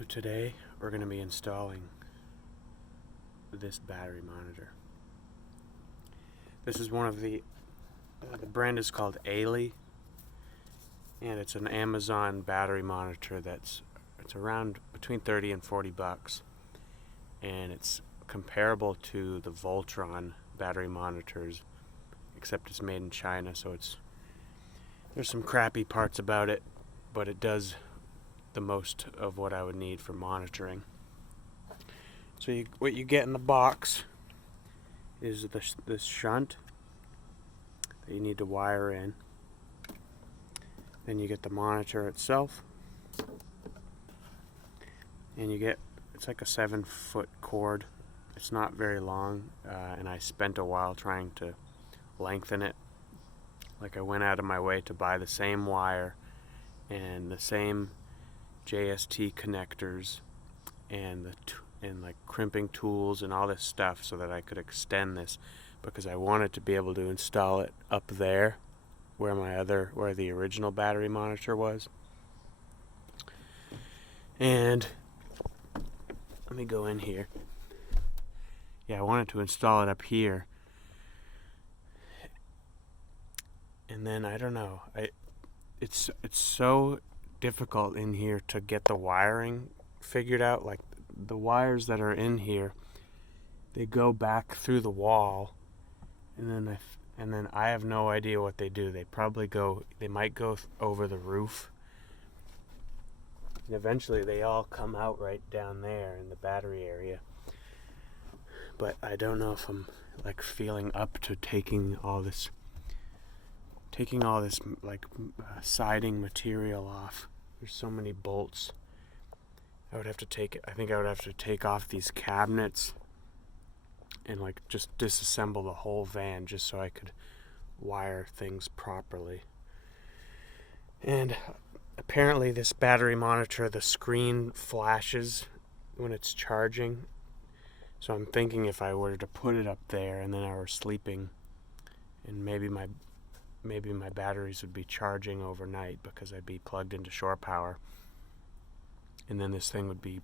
So today we're going to be installing this battery monitor. This is one of the brand is called AiLi, and it's an Amazon battery monitor it's around between 30 and 40 bucks, and it's comparable to the Voltron battery monitors, except it's made in China, so there's some crappy parts about it, but it does the most of what I would need for monitoring. So what you get in the box is this shunt that you need to wire in. Then you get the monitor itself, and it's like a 7-foot cord. It's not very long, and I spent a while trying to lengthen it. Like, I went out of my way to buy the same wire and the same JST connectors and like crimping tools and all this stuff so that I could extend this, because I wanted to be able to install it up there where the original battery monitor was. And let me go in here. Yeah, I wanted to install it up here. And then I don't know. It's so difficult in here to get the wiring figured out. Like, the wires that are in here, they go back through the wall, and then I have no idea what they do. They might go over the roof, and eventually they all come out right down there in the battery area. But I don't know if I'm like feeling up to taking all this like siding material off. There's so many bolts. I think I would have to take off these cabinets and like just disassemble the whole van just so I could wire things properly. And apparently this battery monitor, the screen flashes when it's charging. So I'm thinking if I were to put it up there and then I were sleeping, and maybe my batteries would be charging overnight because I'd be plugged into shore power, and then this thing would be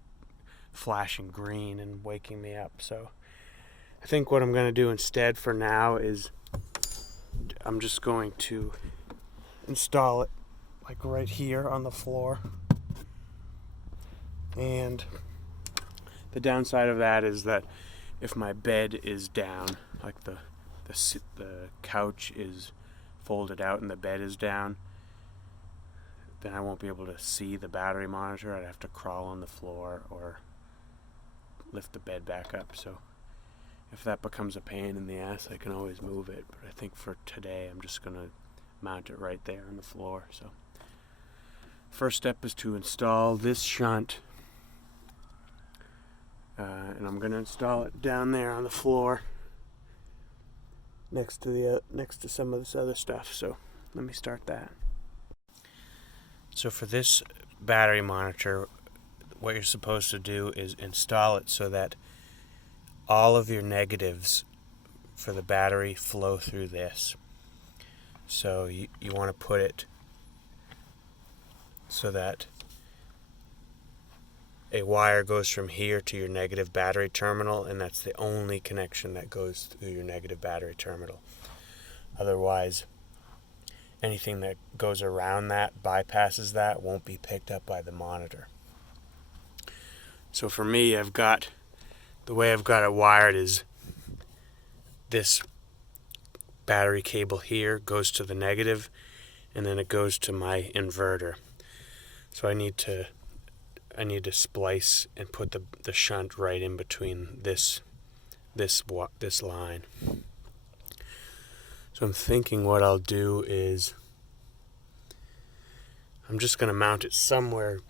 flashing green and waking me up. So I think what I'm going to do instead for now is I'm just going to install it like right here on the floor. And the downside of that is that if my bed is down, like the couch is folded out and the bed is down, then I won't be able to see the battery monitor. I'd have to crawl on the floor or lift the bed back up. So if that becomes a pain in the ass, I can always move it. But I think for today, I'm just going to mount it right there on the floor. So first step is to install this shunt. And I'm going to install it down there on the floor next to some of this other stuff. So let me start that. So for this battery monitor, what you're supposed to do is install it so that all of your negatives for the battery flow through this. So you want to put it so that a wire goes from here to your negative battery terminal, and that's the only connection that goes through your negative battery terminal. Otherwise, anything that goes around that, bypasses that, won't be picked up by the monitor. So for me, the way I've got it wired is this battery cable here goes to the negative, and then it goes to my inverter. So I need to splice and put the shunt right in between this line. So I'm thinking what I'll do is I'm just going to mount it somewhere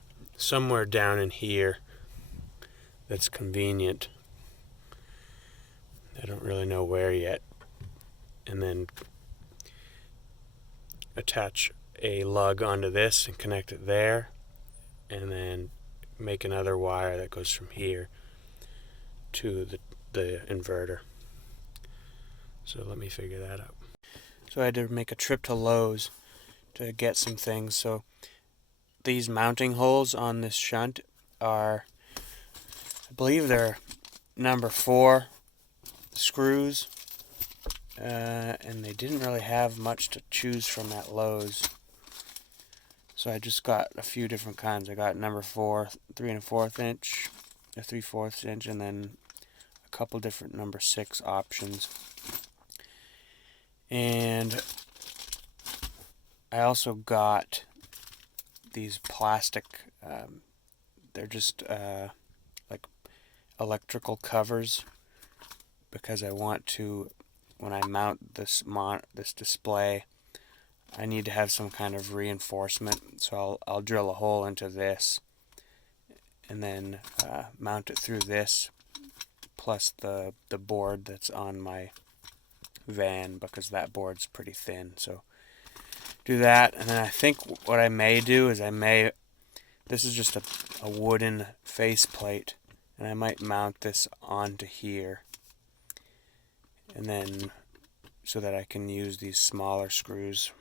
down in here that's convenient. I don't really know where yet. And then attach a lug onto this and connect it there, and then make another wire that goes from here to the inverter. So let me figure that out. So I had to make a trip to Lowe's to get some things. So these mounting holes on this shunt are, I believe they're number 4 screws, and they didn't really have much to choose from at Lowe's. So I just got a few different kinds. I got number 4, 3 1/4 inch, a 3/4 inch, and then a couple different number 6 options. And I also got these plastic, they're just like electrical covers, because I want to, when I mount this display, I need to have some kind of reinforcement. So I'll drill a hole into this and then mount it through this, plus the board that's on my van, because that board's pretty thin. So do that, and then I think what I may do is this is just a wooden faceplate, and I might mount this onto here, and then so that I can use these smaller screws,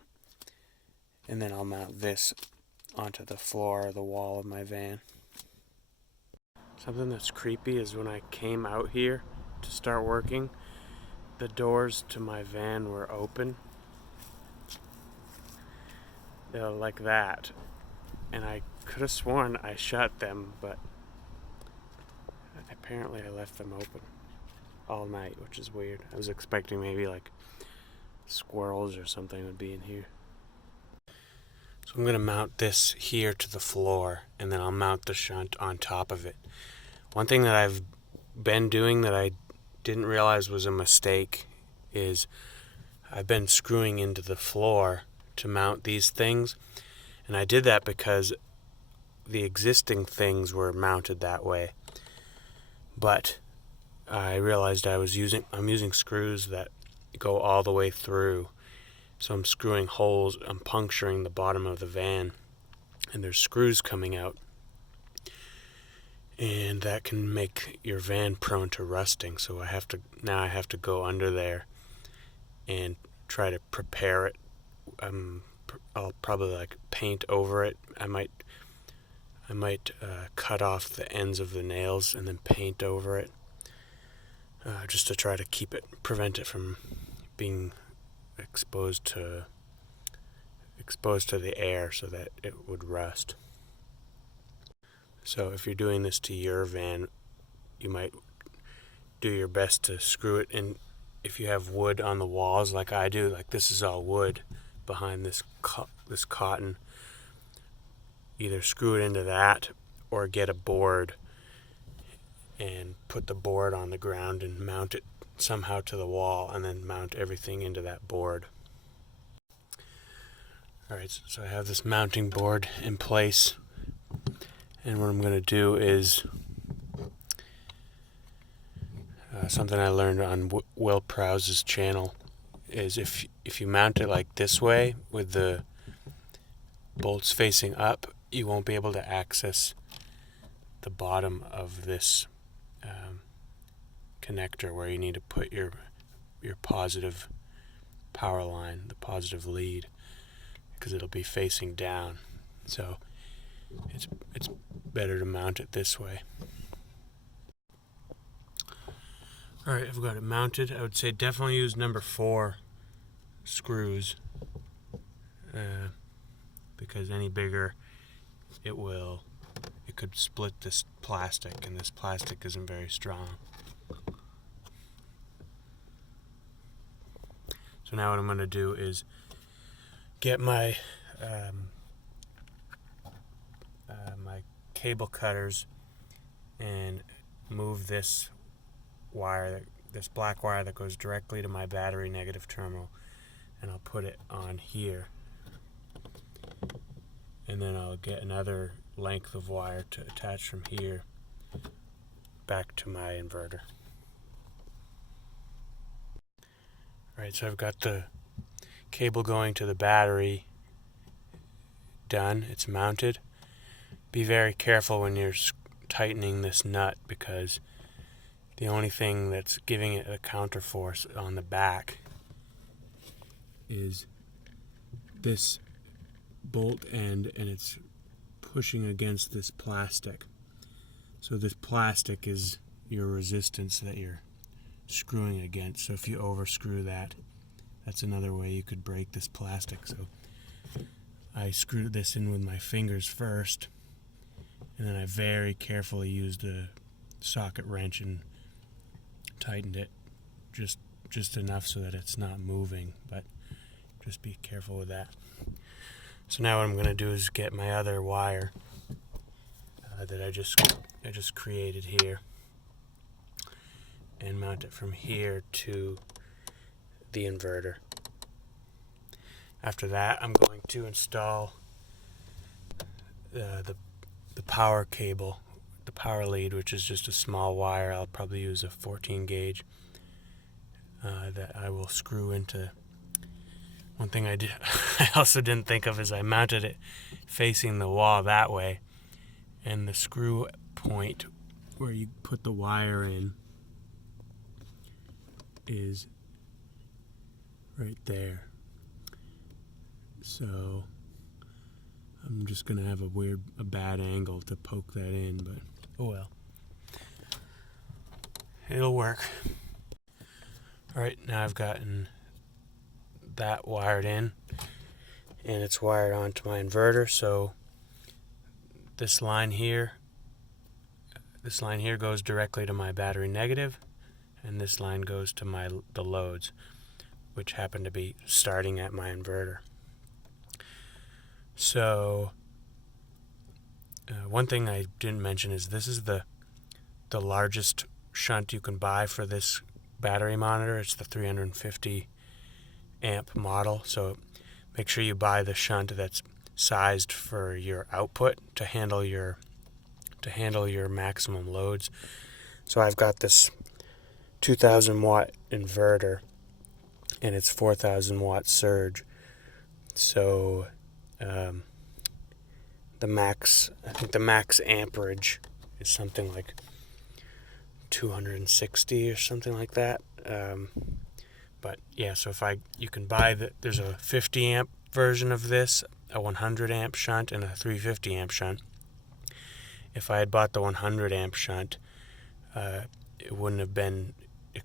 and then I'll mount this onto the floor or the wall of my van. Something that's creepy is when I came out here to start working, the doors to my van were open. They're like that, and I could have sworn I shut them, but apparently I left them open all night, which is weird. I was expecting maybe like squirrels or something would be in here. So I'm going to mount this here to the floor, and then I'll mount the shunt on top of it. One thing that I've been doing that I didn't realize was a mistake is I've been screwing into the floor to mount these things, and I did that because the existing things were mounted that way. But I realized I'm using screws that go all the way through. So I'm screwing holes, I'm puncturing the bottom of the van, and there's screws coming out. And that can make your van prone to rusting. So I have to go under there and try to prepare it. I'll probably paint over it. I might cut off the ends of the nails and then paint over it, just to try to prevent it from being exposed to the air, so that it would rust. So if you're doing this to your van, you might do your best to screw it in. If you have wood on the walls like I do, like this is all wood behind this cotton, either screw it into that or get a board and put the board on the ground and mount it somehow to the wall, and then mount everything into that board. Alright, so I have this mounting board in place, and what I'm going to do is something I learned on Will Prowse's channel, is if you mount it like this way with the bolts facing up, you won't be able to access the bottom of this connector where you need to put your positive power line, the positive lead, because it'll be facing down. So it's better to mount it this way. Alright, I've got it mounted. I would say definitely use number 4 screws, because any bigger it could split this plastic, and this plastic isn't very strong. So now what I'm going to do is get my my cable cutters and move this wire, this black wire that goes directly to my battery negative terminal, and I'll put it on here, and then I'll get another length of wire to attach from here back to my inverter. Alright, so I've got the cable going to the battery done. It's mounted. Be very careful when you're tightening this nut, because the only thing that's giving it a counterforce on the back is this bolt end, and it's pushing against this plastic. So this plastic is your resistance that you're screwing against. So if you overscrew that, that's another way you could break this plastic. So I screwed this in with my fingers first, and then I very carefully used a socket wrench and tightened it just enough so that it's not moving, but just be careful with that. So now what I'm going to do is get my other wire that I just created here and mount it from here to the inverter. After that, I'm going to install the power cable, the power lead, which is just a small wire. I'll probably use a 14 gauge that I will screw into. One thing I also didn't think of is I mounted it facing the wall that way, and the screw point where you put the wire in is right there. So I'm just gonna have a bad angle to poke that in, but oh well. It'll work. Alright, now I've gotten that wired in, and it's wired onto my inverter. So this line here goes directly to my battery negative, and this line goes to the loads, which happen to be starting at my inverter. So one thing I didn't mention is this is the largest shunt you can buy for this battery monitor. It's the 350 amp model, so make sure you buy the shunt that's sized for your output to handle your maximum loads. So I've got this 2000 watt inverter, and it's 4000 watt surge. So I think the max amperage is something like 260 or something like that. But yeah, so you can buy there's a 50 amp version of this, a 100 amp shunt, and a 350 amp shunt. If I had bought the 100 amp shunt, it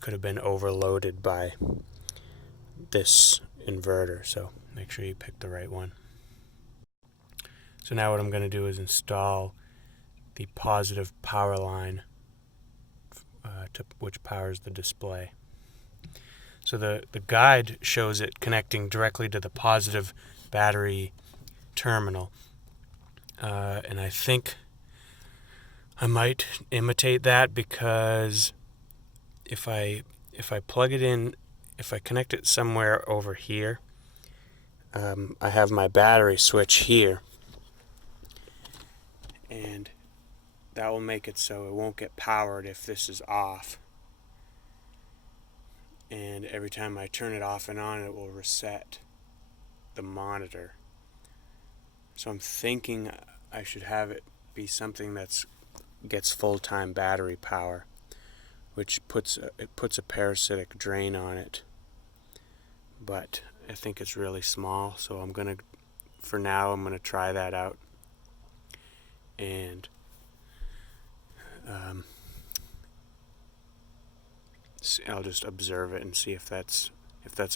could have been overloaded by this inverter. So make sure you pick the right one. So now what I'm going to do is install the positive power line which powers the display. So the guide shows it connecting directly to the positive battery terminal, and I think I might imitate that, because if I plug it in, if I connect it somewhere over here, I have my battery switch here, and that will make it so it won't get powered if this is off. And every time I turn it off and on, it will reset the monitor. So I'm thinking I should have it be something that gets full-time battery power, which puts a parasitic drain on it. But I think it's really small, so for now I'm gonna try that out, and I'll just observe it and see if that's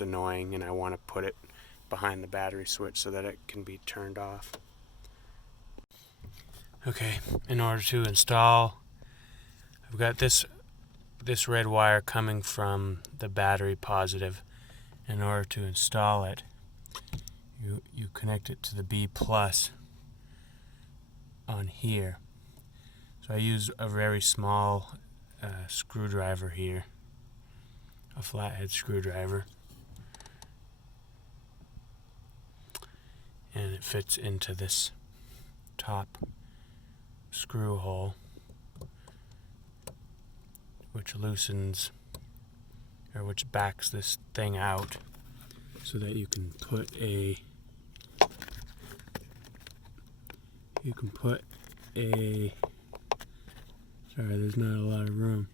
annoying, and I want to put it behind the battery switch so that it can be turned off. Okay, in order to install, I've got this red wire coming from the battery positive. In order to install it, you connect it to the B plus on here. So I use a very small screwdriver here, a flathead screwdriver, and it fits into this top screw hole, which backs this thing out so that you can put a sorry, there's not a lot of room.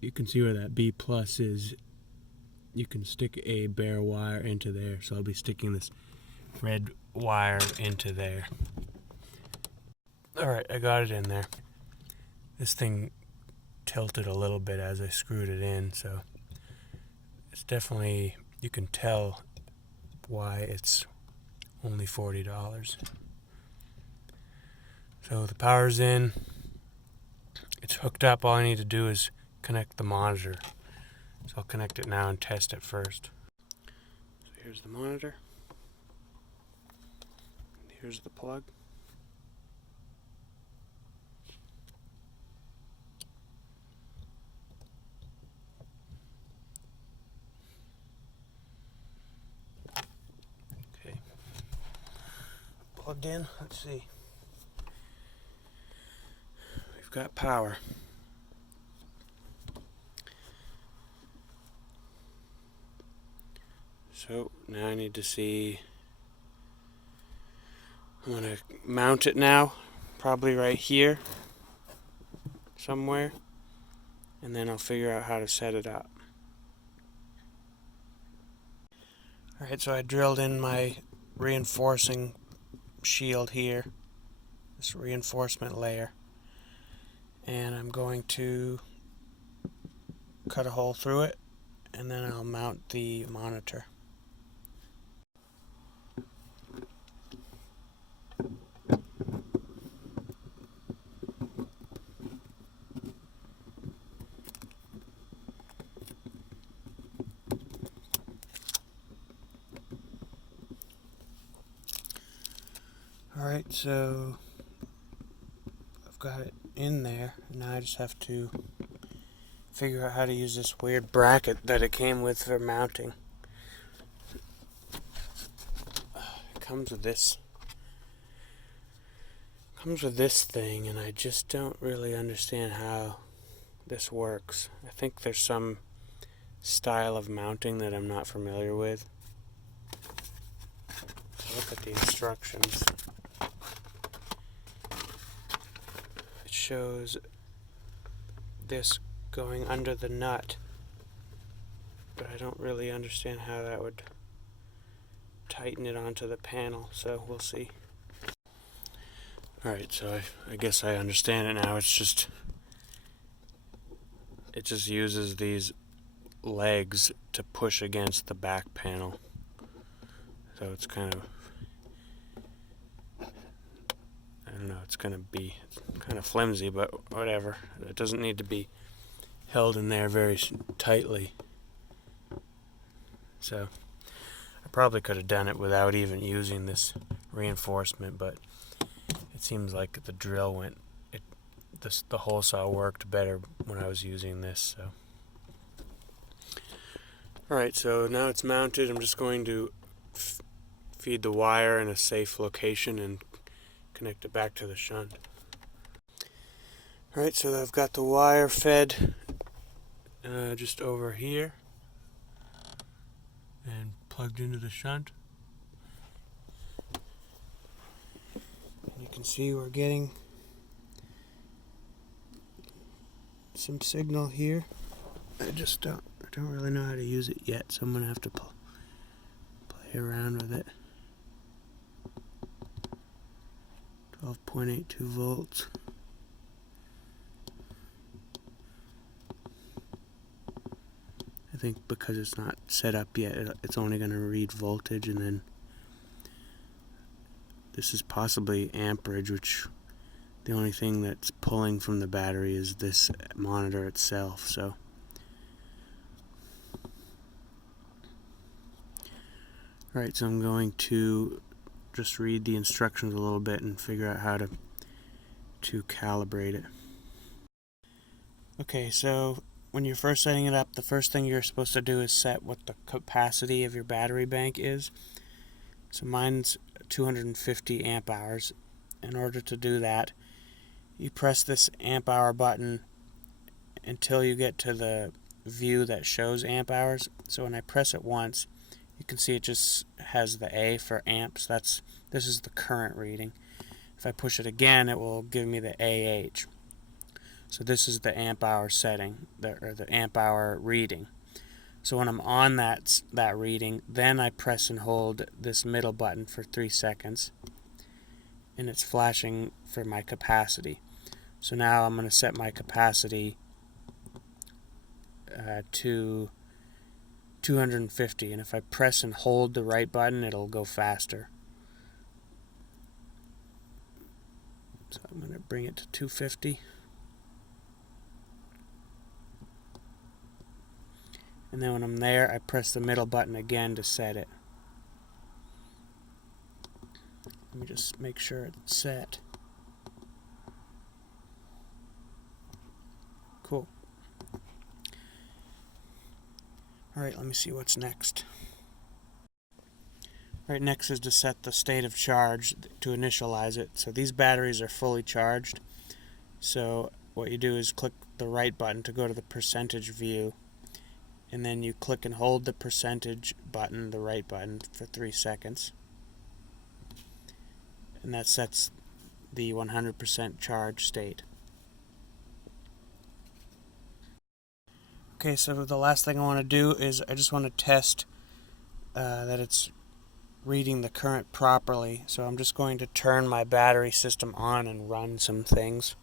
You can see where that B plus is. You can stick a bare wire into there. So I'll be sticking this red wire into there. Alright, I got it in there. This thing tilted a little bit as I screwed it in, so it's definitely, you can tell why it's only $40. So the power's in, it's hooked up. All I need to do is connect the monitor. So I'll connect it now and test it first. So here's the monitor. Here's the plug. Okay. Plugged in. Let's see. We've got power. So now I need to see, I'm going to mount it now, probably right here somewhere, and then I'll figure out how to set it up. Alright, so I drilled in my reinforcing shield here, this reinforcement layer, and I'm going to cut a hole through it, and then I'll mount the monitor. Alright, so I've got it in there. Now I just have to figure out how to use this weird bracket that it came with for mounting. It comes with this thing, and I just don't really understand how this works. I think there's some style of mounting that I'm not familiar with. Look at the instructions. It shows this going under the nut, but I don't really understand how that would tighten it onto the panel, so we'll see. Alright, so I guess I understand it now. It just uses these legs to push against the back panel. So it's kind of, I don't know, it's going to be kind of flimsy, but whatever. It doesn't need to be held in there very tightly. So I probably could have done it without even using this reinforcement, but it seems like the drill went, the hole saw worked better when I was using this. So alright, so now it's mounted. I'm just going to feed the wire in a safe location and connect it back to the shunt. Alright, so I've got the wire fed just over here and plugged into the shunt. And you can see we're getting some signal here. I don't really know how to use it yet, so I'm going to have to play around with it. 12.82 volts. I think because it's not set up yet, it's only going to read voltage, and then this is possibly amperage, which the only thing that's pulling from the battery is this monitor itself. So alright, so I'm going to just read the instructions a little bit and figure out how to calibrate it. Okay, so when you're first setting it up, the first thing you're supposed to do is set what the capacity of your battery bank is. So mine's 250 amp hours. In order to do that, you press this amp hour button until you get to the view that shows amp hours. So when I press it once, you can see it just has the A for amps. This is the current reading. If I push it again, it will give me the AH. So this is the amp hour setting, or the amp hour reading. So when I'm on that reading, then I press and hold this middle button for 3 seconds, and it's flashing for my capacity. So now I'm going to set my capacity to 250, and if I press and hold the right button, it'll go faster. So I'm going to bring it to 250. And then when I'm there, I press the middle button again to set it. Let me just make sure it's set. Cool. Alright, let me see what's next. Alright, next is to set the state of charge to initialize it. So these batteries are fully charged. So what you do is click the right button to go to the percentage view. And then you click and hold the percentage button, the right button, for 3 seconds. And that sets the 100% charge state. Okay, so the last thing I want to do is I just want to test that it's reading the current properly. So I'm just going to turn my battery system on and run some things.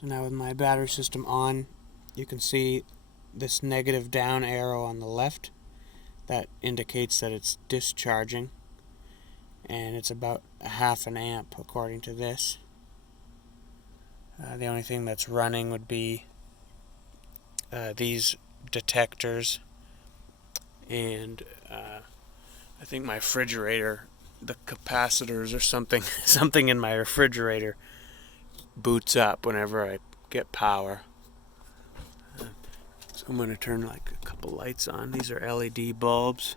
So now with my battery system on, you can see this negative down arrow on the left. That indicates that it's discharging, and it's about a half an amp according to this. The only thing that's running would be these detectors, and I think my refrigerator, the capacitors or something in my refrigerator boots up whenever I get power. So I'm going to turn like a couple lights on. These are LED bulbs.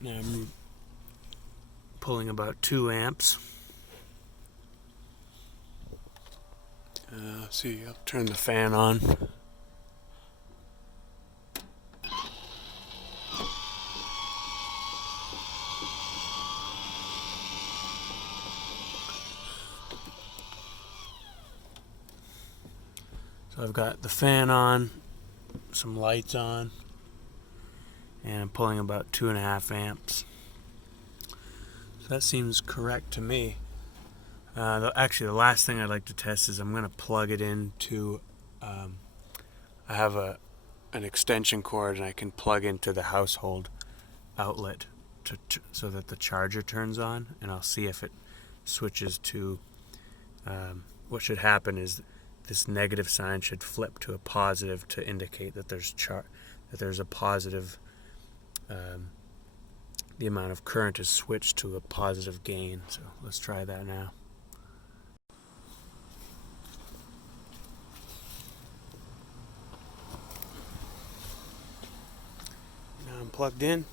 Now I'm pulling about 2 amps. See, I'll turn the fan on. So I've got the fan on, some lights on, and I'm pulling about 2.5 amps. So that seems correct to me. Actually, the last thing I'd like to test is I'm going to plug it into, I have an extension cord, and I can plug into the household outlet so that the charger turns on, and I'll see if it switches to, what should happen is this negative sign should flip to a positive to indicate that there's a positive, the amount of current is switched to a positive gain. So let's try that now. Now I'm plugged in.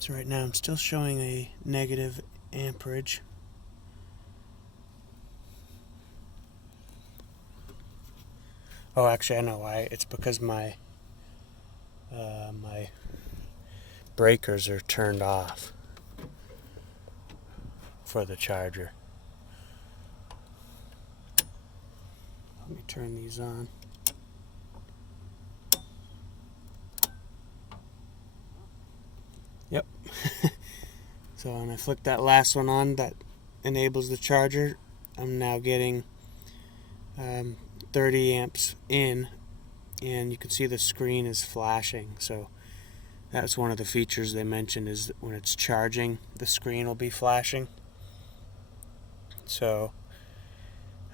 So right now I'm still showing a negative amperage. Oh, actually I know why. It's because my breakers are turned off for the charger. Let me turn these on. Yep. So when I flick that last one on, that enables the charger. I'm now getting 30 amps in, and you can see the screen is flashing. So that's one of the features they mentioned, is that when it's charging, the screen will be flashing. So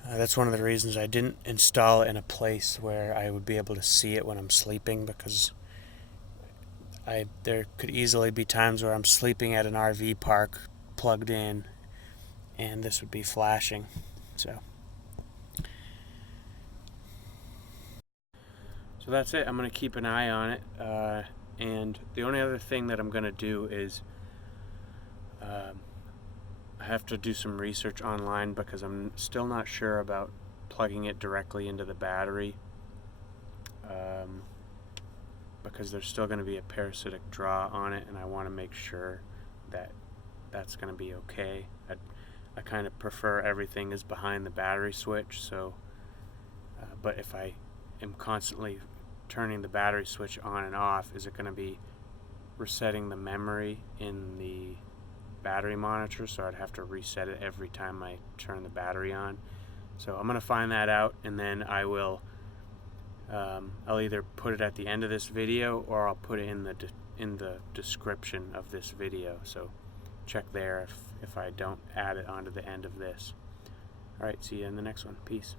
that's one of the reasons I didn't install it in a place where I would be able to see it when I'm sleeping, because there could easily be times where I'm sleeping at an RV park plugged in, and this would be flashing. So that's it. I'm going to keep an eye on it, and the only other thing that I'm going to do is I have to do some research online because I'm still not sure about plugging it directly into the battery, because there's still going to be a parasitic draw on it, and I want to make sure that that's going to be okay. I kind of prefer everything is behind the battery switch, so but if I am constantly turning the battery switch on and off, is it going to be resetting the memory in the battery monitor, so I'd have to reset it every time I turn the battery on? So I'm going to find that out, and then I will I'll either put it at the end of this video, or I'll put it in the description of this video, so check there if I don't add it onto the end of this. Alright, see you in the next one. Peace.